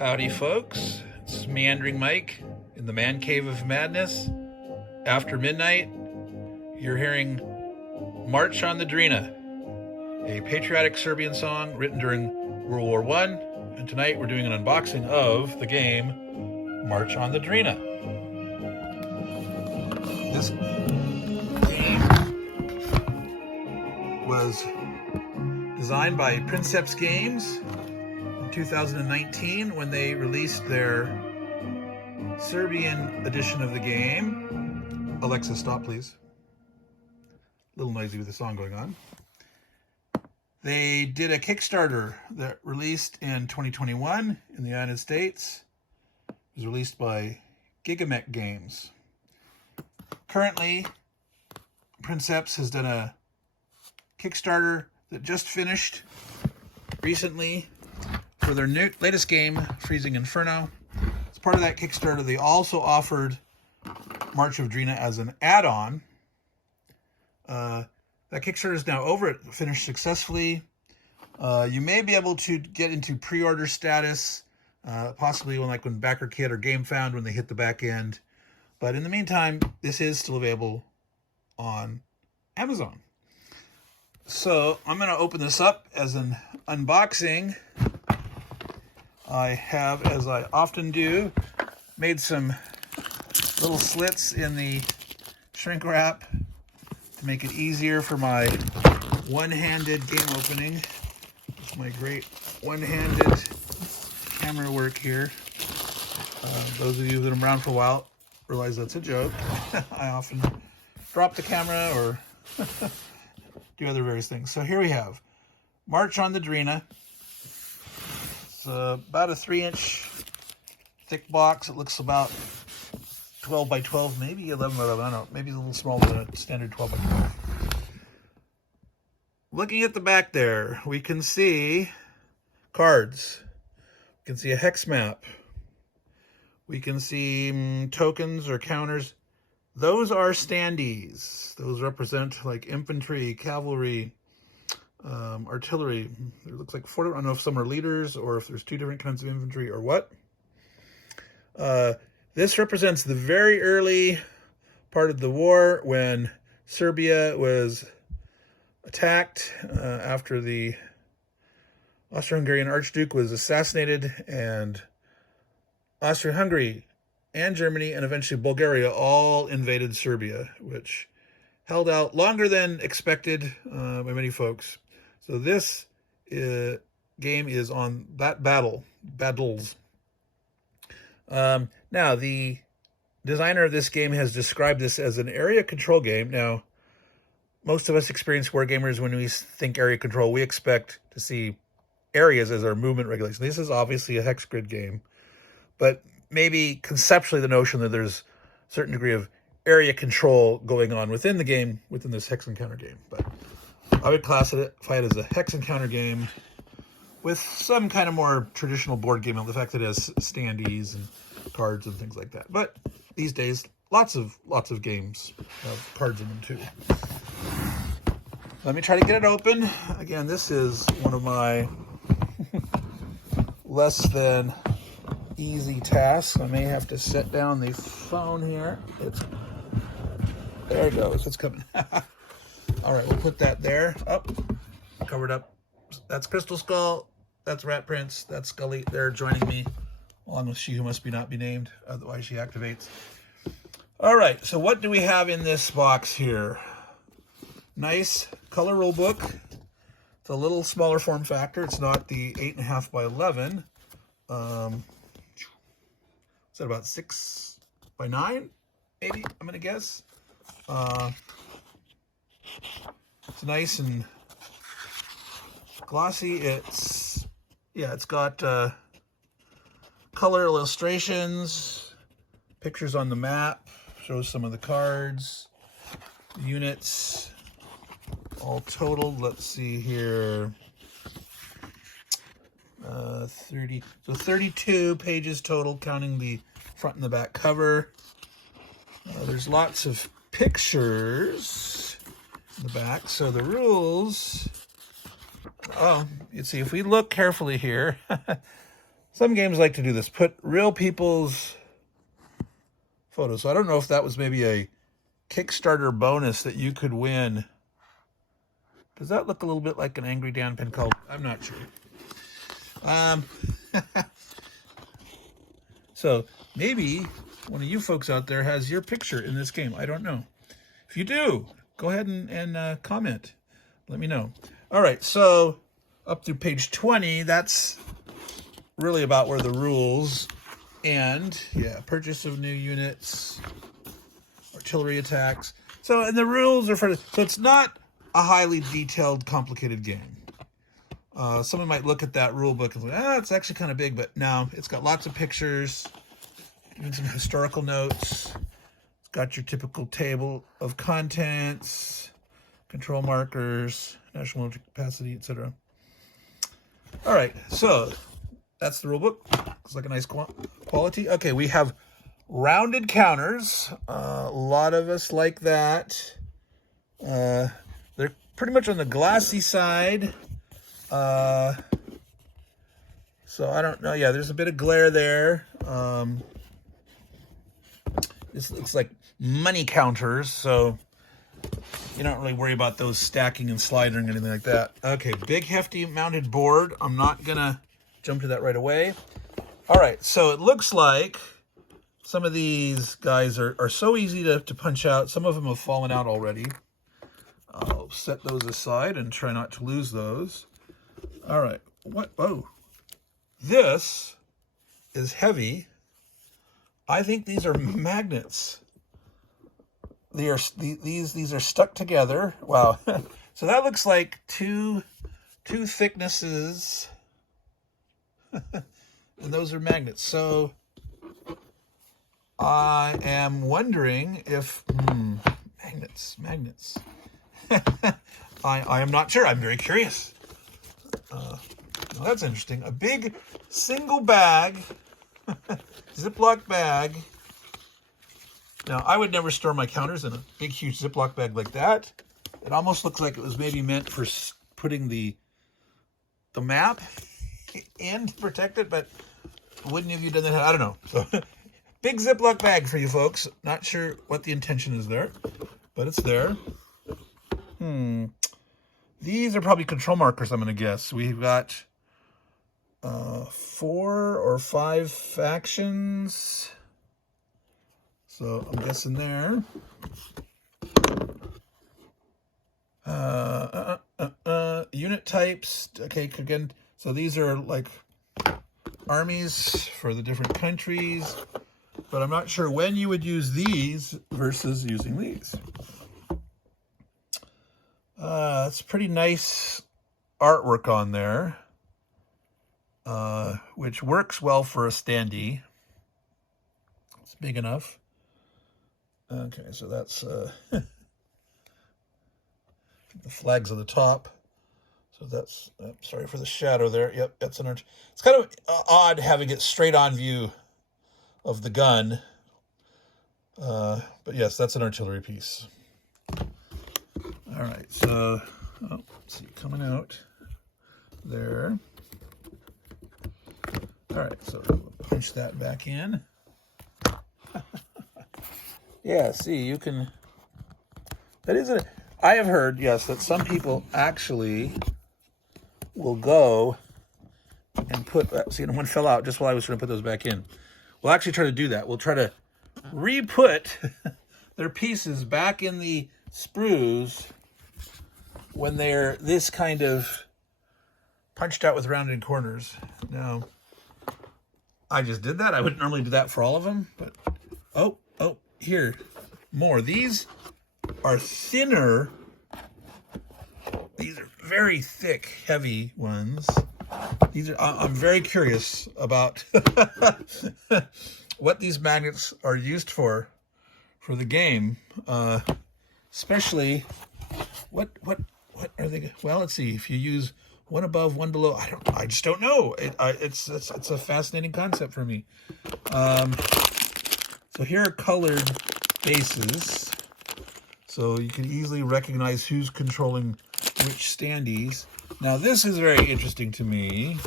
Howdy, folks. It's Meandering Mike in the man cave of madness. After midnight, you're hearing March on the Drina, a patriotic Serbian song written during World War I. And tonight we're doing an unboxing of the game March on the Drina. This game was designed by Princeps Games in 2019 when they released their Serbian edition of the game. Alexa, stop please. A little noisy with the song going on. They did a Kickstarter that released in 2021 in the United States. It was released by Giga Mech Games. Currently, Princeps has done a Kickstarter that just finished recently for their latest game, Freezing Inferno. As part of that Kickstarter, they also offered March of Drina as an add-on. That Kickstarter is now over. It finished successfully. You may be able to get into pre-order status, possibly when Backer Kit or GameFound when they hit the back end. But in the meantime, this is still available on Amazon. So I'm going to open this up as an unboxing. I have, as I often do, made some little slits in the shrink wrap to make it easier for my one-handed game opening. It's my great one-handed camera work here. Those of you that have been around for a while realize that's a joke. I often drop the camera or do other various things. So here we have March on the Drina. It's about a 3-inch thick box. It looks about 12 by 12, maybe 11 by 11. I don't know. Maybe a little smaller than a standard 12 by 12. Looking at the back there, we can see cards. We can see a hex map. We can see tokens or counters. Those are standees. Those represent like infantry, cavalry, artillery. It looks like 4. I don't know if some are leaders or if there's 2 different kinds of infantry or what. This represents the very early part of the war when Serbia was attacked after the Austro-Hungarian Archduke was assassinated, and Austria-Hungary and Germany and eventually Bulgaria all invaded Serbia, which held out longer than expected by many folks. So this game is on that battles. Now, the designer of this game has described this as an area control game. Now, most of us experienced wargamers, when we think area control, we expect to see areas as our movement regulation. This is obviously a hex grid game, but maybe conceptually the notion that there's a certain degree of area control going on within the game, within this hex encounter game. But I would classify it as a hex encounter game with some kind of more traditional board game, the fact that it has standees and cards and things like that. But these days, lots of games have cards in them too. Let me try to get it open. Again, this is one of my less than easy tasks. I may have to set down the phone here. There it goes. It's coming. All right, we'll put that there. Up, covered up. That's Crystal Skull. That's Rat Prince. That's Scully. They're joining me, along with She Who Must Not Be Named. Otherwise, she activates. All right, so what do we have in this box here? Nice color rule book. It's a little smaller form factor. It's not the 8.5 by 11. Is that about 6 by 9? Maybe, I'm gonna guess. It's nice and glossy. It's got color illustrations, pictures on the map, shows some of the cards, units, all totaled. Let's see here. 32 pages total, counting the front and the back cover. There's lots of pictures in the back. So the rules, you see, if we look carefully here, Some games like to do this, put real people's photos. So I don't know if that was maybe a Kickstarter bonus that you could win. Does that look a little bit like an Angry Dan pen called? I'm not sure. So maybe one of you folks out there has your picture in this game. I don't know. If you do, go ahead and comment. Let me know. All right, so up through page 20, that's really about where the rules end. Yeah, purchase of new units, artillery attacks. So, and the rules are so it's not a highly detailed, complicated game. Someone might look at that rule book and say, it's actually kind of big, but no, it's got lots of pictures, even some historical notes. It's got your typical table of contents, control markers, national military capacity, etc. All right, so that's the rule book. Looks like a nice quality. Okay, we have rounded counters. A lot of us like that. They're pretty much on the glassy side. So I don't know. Yeah, there's a bit of glare there. This looks like money counters, so you don't really worry about those stacking and sliding or anything like that. Okay, big hefty mounted board. I'm not gonna jump to that right away. All right, so it looks like some of these guys are so easy to punch out. Some of them have fallen out already. I'll set those aside and try not to lose those. All right, what? Oh, this is heavy. I think these are magnets. These are stuck together. Wow. So that looks like two thicknesses, and those are magnets. So I am wondering if magnets. I am not sure. I'm very curious. Well, that's interesting. A big single bag, Ziploc bag. Now, I would never store my counters in a big, huge Ziploc bag like that. It almost looks like it was maybe meant for putting the map in to protect it, but wouldn't have you done that? I don't know. So, big Ziploc bag for you folks. Not sure what the intention is there, but it's there. These are probably control markers, I'm going to guess. We've got 4 or 5 factions. So I'm guessing there. Unit types. Okay, again, so these are like armies for the different countries, but I'm not sure when you would use these versus using these. It's pretty nice artwork on there, which works well for a standee. It's big enough. Okay, so that's the flags on the top. So that's, sorry for the shadow there. Yep, that's an arch. It's kind of odd having it straight on view of the gun. But yes, that's an artillery piece. All right, so let's see, coming out there. All right, so punch that back in. Yeah, see, you can. That is a. I have heard, yes, that some people actually will go and put. See, one fell out just while I was trying to put those back in. We'll actually try to do that. We'll try to re-put their pieces back in the sprues when they're this kind of punched out with rounded corners. Now, I just did that. I wouldn't normally do that for all of them, but oh, here, more. These are thinner. These are very thick, heavy ones. These are. I'm very curious about what these magnets are used for the game, especially what are they? Well, let's see. If you use one above, one below, I just don't know. It's a fascinating concept for me. So here are colored bases, so you can easily recognize who's controlling which standees. Now this is very interesting to me.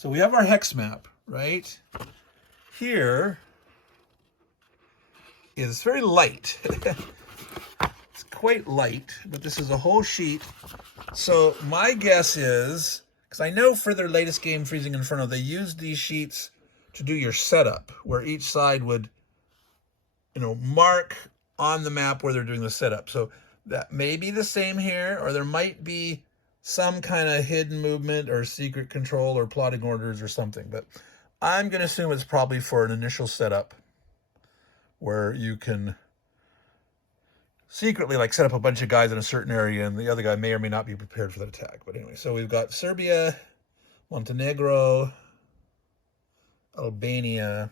So we have our hex map, right? Here is very light. It's quite light, but this is a whole sheet. So my guess is, because I know for their latest game, Freezing Inferno, they used these sheets to do your setup, where each side would, you know, mark on the map where they're doing the setup. So that may be the same here, or there might be some kind of hidden movement or secret control or plotting orders or something. But I'm going to assume it's probably for an initial setup where you can secretly like set up a bunch of guys in a certain area and the other guy may or may not be prepared for that attack. But anyway, so we've got Serbia, Montenegro, Albania,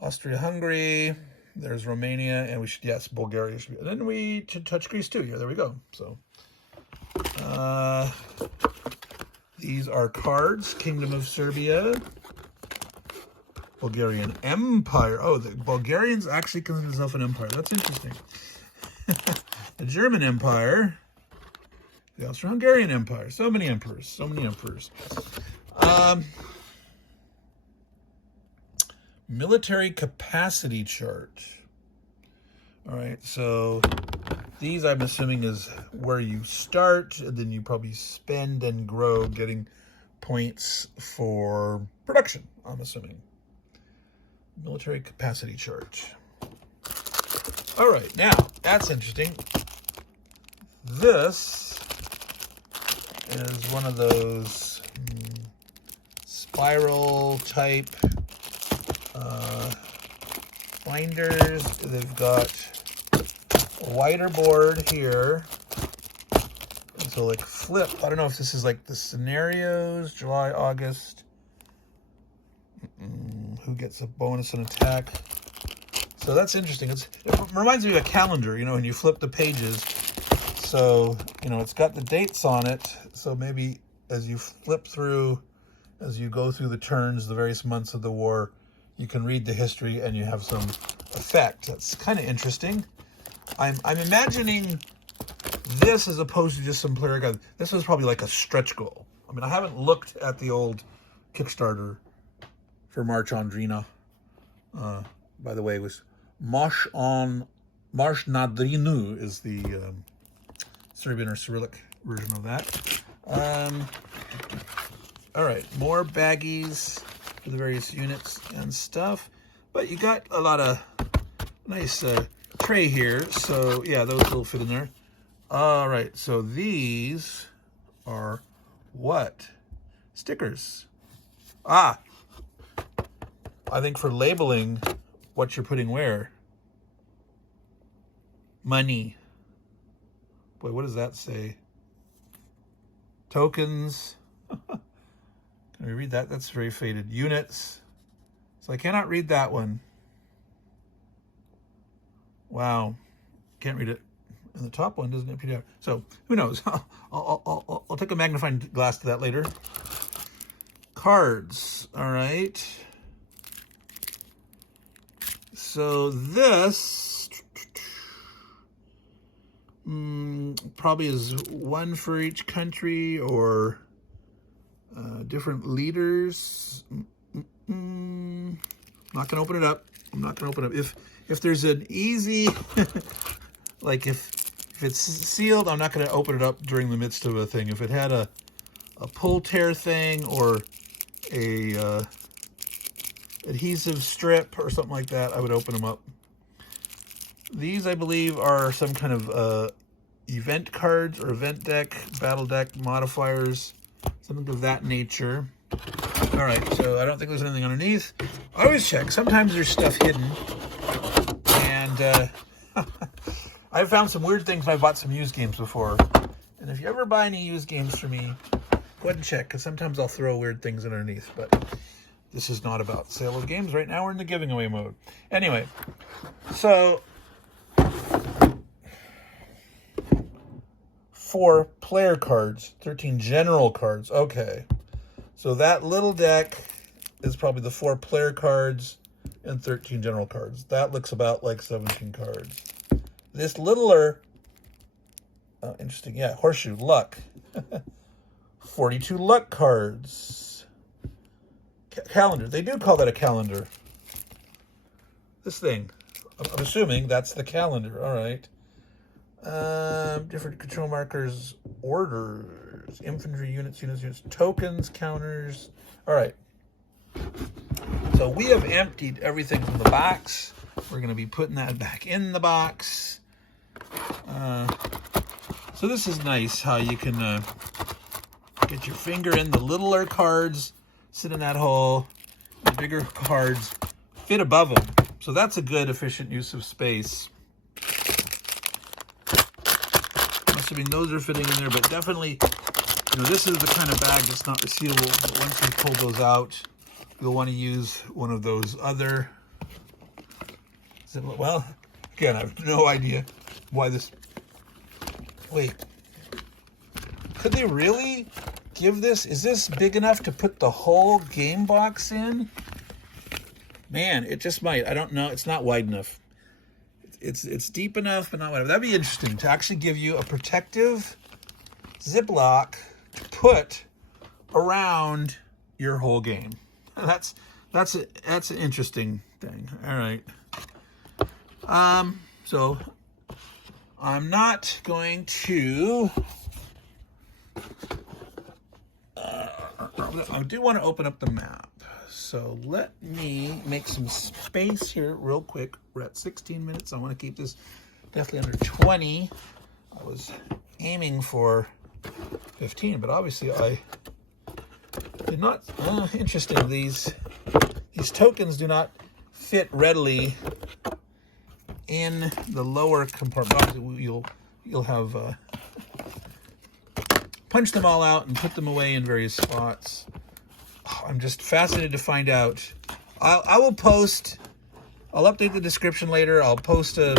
Austria-Hungary, there's Romania, and we should, yes, Bulgaria should be, and then we should touch Greece too. Yeah, there we go. So these are cards. Kingdom of Serbia, Bulgarian Empire. Oh, the Bulgarians actually consider themselves an empire. That's interesting. The German Empire, the Austro-Hungarian Empire. So many emperors. So many emperors. Military capacity chart. All right, so these I'm assuming is where you start, and then you probably spend and grow, getting points for production, I'm assuming. Military capacity chart. All right, now, that's interesting. This is one of those spiral type binders. They've got a wider board here. And so like flip, I don't know if this is like the scenarios, July, August. Who gets a bonus on attack? So that's interesting. It reminds me of a calendar, you know, when you flip the pages. So, you know, it's got the dates on it. So maybe as you flip through, as you go through the turns, the various months of the war, you can read the history and you have some effect. That's kind of interesting. I'm imagining this as opposed to just some player guide. This was probably like a stretch goal. I mean, I haven't looked at the old Kickstarter for March on Drina. By the way, it was March na Drinu is the Serbian or Cyrillic version of that. All right, more baggies for the various units and stuff. But you got a lot of nice tray here. So yeah, those will fit in there. All right, so these are what? Stickers. Ah, I think for labeling what you're putting where. Money. Boy, what does that say? Tokens. Can we read that? That's very faded. Units. So I cannot read that one. Wow. Can't read it. And the top one doesn't appear. So who knows? I'll take a magnifying glass to that later. Cards. All right. So this probably is one for each country or different leaders. I'm not going to open it up. I'm not going to open it up. If there's an easy, like if it's sealed, I'm not going to open it up during the midst of a thing. If it had a pull tear thing or a adhesive strip or something like that, I would open them up. These, I believe, are some kind of event cards or event deck, battle deck modifiers, something of that nature. All right, so I don't think there's anything underneath. I always check. Sometimes there's stuff hidden. And I've found some weird things when I bought some used games before. And if you ever buy any used games for me, go ahead and check, because sometimes I'll throw weird things underneath. But this is not about sale of games. Right now we're in the giving away mode. Anyway, so 4 player cards, 13 general cards. Okay. So that little deck is probably the 4 player cards and 13 general cards. That looks about like 17 cards. This littler, oh, interesting. Yeah, horseshoe, luck. 42 luck cards. Calendar. They do call that a calendar. This thing. I'm assuming that's the calendar. All right. Different control markers, orders, infantry units, tokens, counters. All right. So we have emptied everything from the box. We're going to be putting that back in the box. So this is nice how you can get your finger in. The littler cards sit in that hole. The bigger cards fit above them. So that's a good, efficient use of space. I'm assuming those are fitting in there, but definitely, this is the kind of bag that's not resealable. But once we pull those out, you'll want to use one of those other. Well, again, I have no idea why this. Wait, could they really give this? Is this big enough to put the whole game box in? Man, it just might. I don't know. It's not wide enough. It's deep enough, but not wide enough. That'd be interesting to actually give you a protective Ziploc to put around your whole game. That's an interesting thing. All right. So I'm not going to. I do want to open up the map. So let me make some space here real quick. We're at 16 minutes. I want to keep this definitely under 20. I was aiming for 15, but obviously I did not. Interesting. These tokens do not fit readily in the lower compartment. You'll have punch them all out and put them away in various spots. I'm just fascinated to find out. I will post. I'll update the description later. I'll post a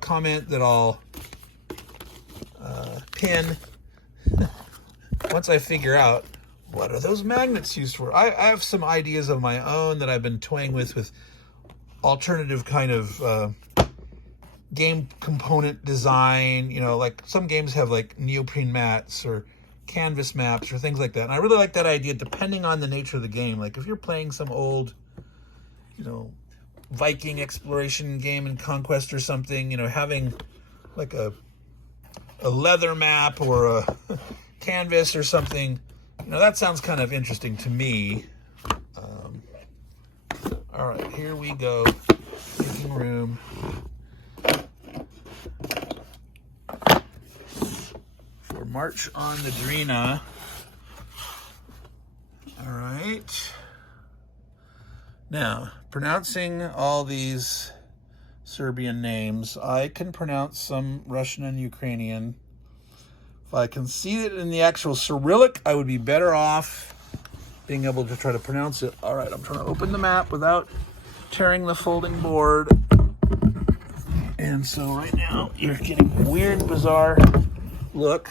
comment that I'll pin once I figure out what are those magnets used for. I have some ideas of my own that I've been toying with alternative kind of game component design. Like some games have like neoprene mats or canvas maps or things like that. And I really like that idea depending on the nature of the game. Like if you're playing some old, Viking exploration game in Conquest or something, having like a leather map or a canvas or something, that sounds kind of interesting to me. All right, here we go. Making room. For March on the Drina. All right. Now, pronouncing all these Serbian names, I can pronounce some Russian and Ukrainian. If I can see it in the actual Cyrillic, I would be better off being able to try to pronounce it. All right, I'm trying to open the map without tearing the folding board. And so right now, you're getting a weird, bizarre look.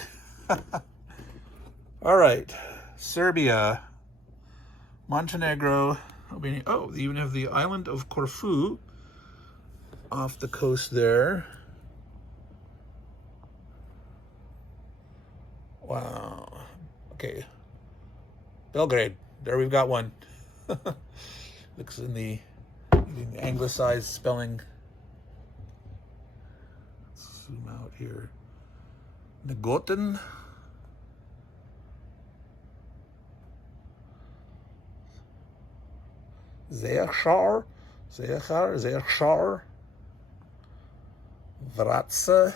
All right, Serbia, Montenegro, Albania. Oh, they even have the island of Corfu off the coast there. Wow. Okay. Belgrade. There we've got one. Looks in the anglicized spelling. Let's zoom out here. Negotin. Zeychar. Vratsa.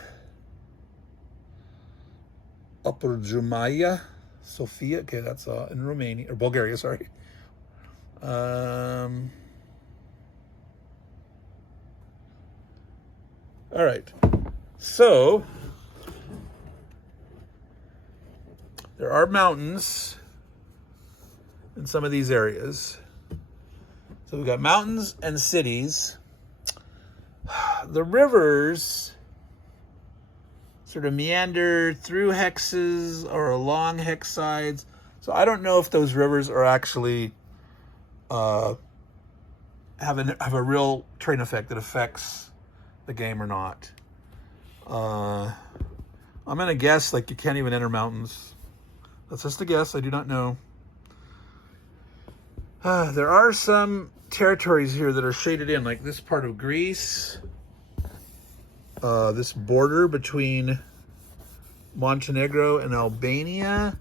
Upper Jumaya. Sofia. Okay, that's in Romania or Bulgaria, sorry. All right. So there are mountains in some of these areas. So we've got mountains and cities. The rivers sort of meander through hexes or along hex sides. So I don't know if those rivers are actually have a real terrain effect that affects the game or not. I'm gonna guess like you can't even enter mountains. That's just a guess. I do not know. There are some territories here that are shaded in, like this part of Greece, this border between Montenegro and Albania.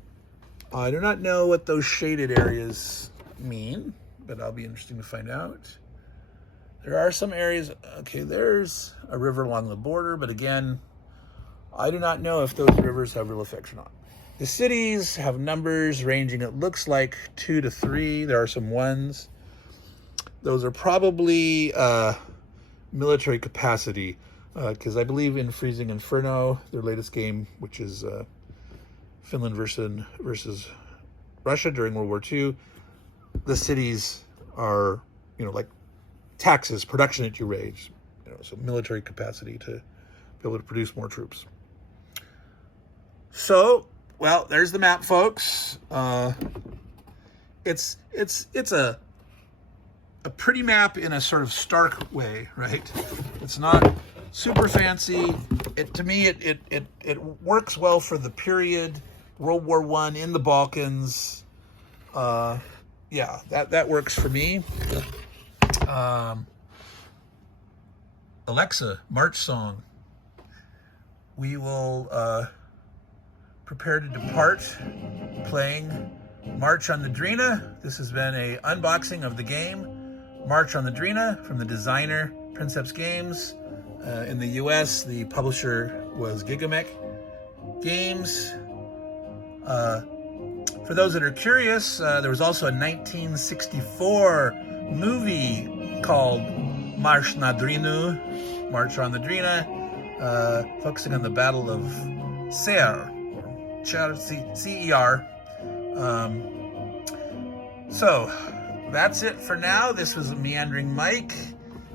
I do not know what those shaded areas mean, but that'll be interesting to find out. There are some areas, okay, there's a river along the border, but again, I do not know if those rivers have real effects or not. The cities have numbers ranging, it looks like 2 to 3. There are some 1s. Those are probably military capacity, because I believe in Freezing Inferno, their latest game, which is Finland versus Russia during World War II, the cities are, like taxes, production at your age, so military capacity to be able to produce more troops. So, well, there's the map, folks. It's a pretty map in a sort of stark way, right? It's not super fancy. To me, it works well for the period, World War I in the Balkans. Yeah, that works for me. Alexa, March song. We will prepare to depart playing March on the Drina. This has been a unboxing of the game March on the Drina from the designer Princeps Games. In the US, the publisher was Giga Mech Games. For those that are curious, there was also a 1964 movie called March na Drinu, March on the Drina, focusing on the Battle of Cer, C-E-R. So that's it for now. This was Meandering Mike,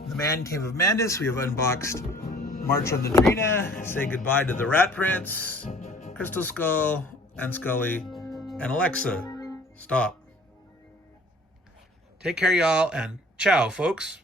the Man Cave of Mandus. We have unboxed March on the Drina. Say goodbye to the Rat Prince, Crystal Skull, and Scully, and Alexa. Stop. Take care, y'all, and ciao, folks.